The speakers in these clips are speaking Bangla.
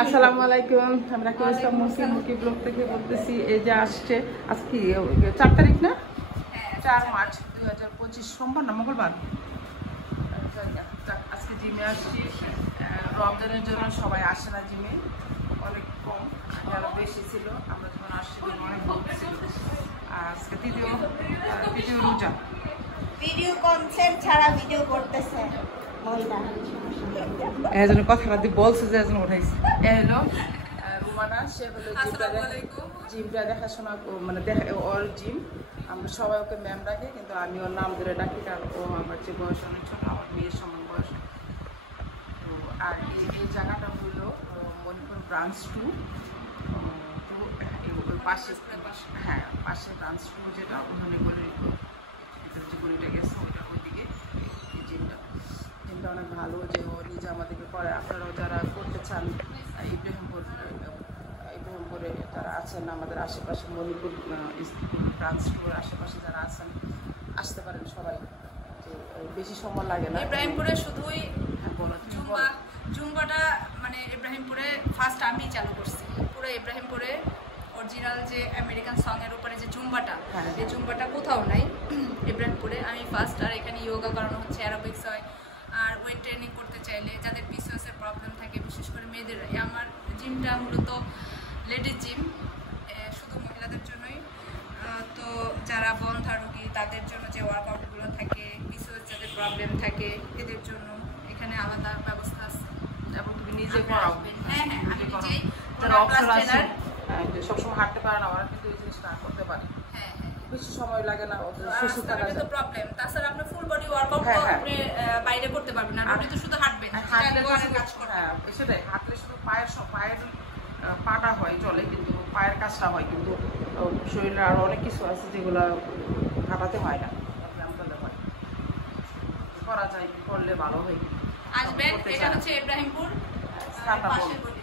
আসসালামু আলাইকুম, আমরা কইসাম মুকি ব্লগ থেকে বলতেছি। এই যে আসছে আজকে 4 তারিখ না, 4 মার্চ 2025 সোমবার না মঙ্গলবার। আজকে জিমে আসছি। রমজানের জন্য সবাই আসে না জিমে, অনেক কম, আরো বেশি ছিল। আমরা যখন আসছি অনেক কম ছিল। আজকে দ্বিতীয় রোজা, ভিডিও কনসেপ্ট ছাড়া ভিডিও করতেছে এজন্য কথাটা দিয়ে বলছে যে এজন্য উঠাইছে। এ হলো রুমানা, সে হলো জিমটা দেখাশোনা, মানে ওর জিম। আমরা সবাই ওকে ম্যাম ডাকে, কিন্তু আমি ওর নাম ধরে ডাকি, কারণ ও আমার যে বয়স অনেক ছোট, আমার মেয়ের সমান বয়স। তো আর এই জায়গাটা হলো মণিপুর ব্রাঞ্চ 2। তো ওই পাশে, হ্যাঁ পাশে ব্রাঞ্চ 2 যেটা, ওখানে গলির ভিতরে যে গলিটা গেছে ওইটা, ওইদিকে এই জিমটা অনেক ভালো, যে ও নিজে আমাদেরকে করে। আপনারাও যারা করতে চান, ইব্রাহিমপুরে যারা আছেন, আমাদের আশেপাশে মণিপুর ব্রাঞ্চ 2 আশেপাশে যারা আছেন, আসতে পারেন সবাই। যে বেশি সময় লাগে না। ইব্রাহিমপুরে শুধুই জুম্বাটা, মানে ইব্রাহিমপুরে ফার্স্ট আমি চালু করছি। পুরো ইব্রাহিমপুরে অরিজিনাল যে আমেরিকান সঙের উপরে যে জুম্বাটা, এই জুম্বাটা কোথাও নাই, ইব্রাহিমপুরে আমি ফার্স্ট। আর এখানে ইয়োগা করানো হচ্ছে, অ্যারোবিক্স হয়। আর ওয়েট ট্রেনিং করতে চাইলে, যাদের পিসিওএসের প্রবলেম থাকে, বিশেষ করে মেয়েদের, আমার জিমটা মূলত লেডিস জিম, শুধু মহিলাদের জন্যই। তো যারা বন্ধা রোগী, তাদের জন্য যে ওয়ার্কআউটগুলো থাকে, পিসিওএস যাদের প্রবলেম থাকে, এদের জন্য এখানে আলাদা ব্যবস্থা আছে। এবং তুমি নিজে করাও। হ্যাঁ হ্যাঁ, আমি নিজেই সবসময় হাঁটতে পারে না, ওরা কিন্তু এই জিনিসটা করতে পারে। হ্যাঁ হ্যাঁ, বেশি সময় লাগে না, সুস্থ থাকা যায়। তো প্রবলেম। তাছাড়া আপনি ফুল বডি ওয়ার্কআউট আপনি বাইরে করতে পারবেন না, আপনি তো শুধু হাঁটবেন, কাজ করবেন। হ্যাঁ সেটাই, হাঁটলে শুধু পায়ের পাটা হয় চলে, কিন্তু পায়ের কাজটা হয়, কিন্তু শরীরে আরো অনেক কিছু আছে যেগুলো হাঁটাতে হয় না, ব্যায়াম করলে হয়, করা যায়, করলে ভালো হয়। আসবেন, এটা হচ্ছে ইব্রাহিমপুর পাশের গলি,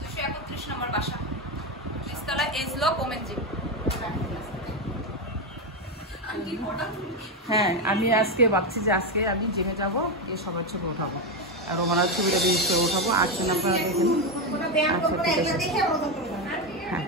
231 নম্বর বাসা, নিচতলা এজলো ওমেন জিম। হ্যাঁ, আমি আজকে ভাবছি যে আজকে আমি জিমে যাবো, গিয়ে সবার ছবি উঠাবো, আর রোমানার ছবিটা বেশি করে উঠাবো। আসছেন আপনারা দেখেন। আচ্ছা ঠিক আছে, হ্যাঁ।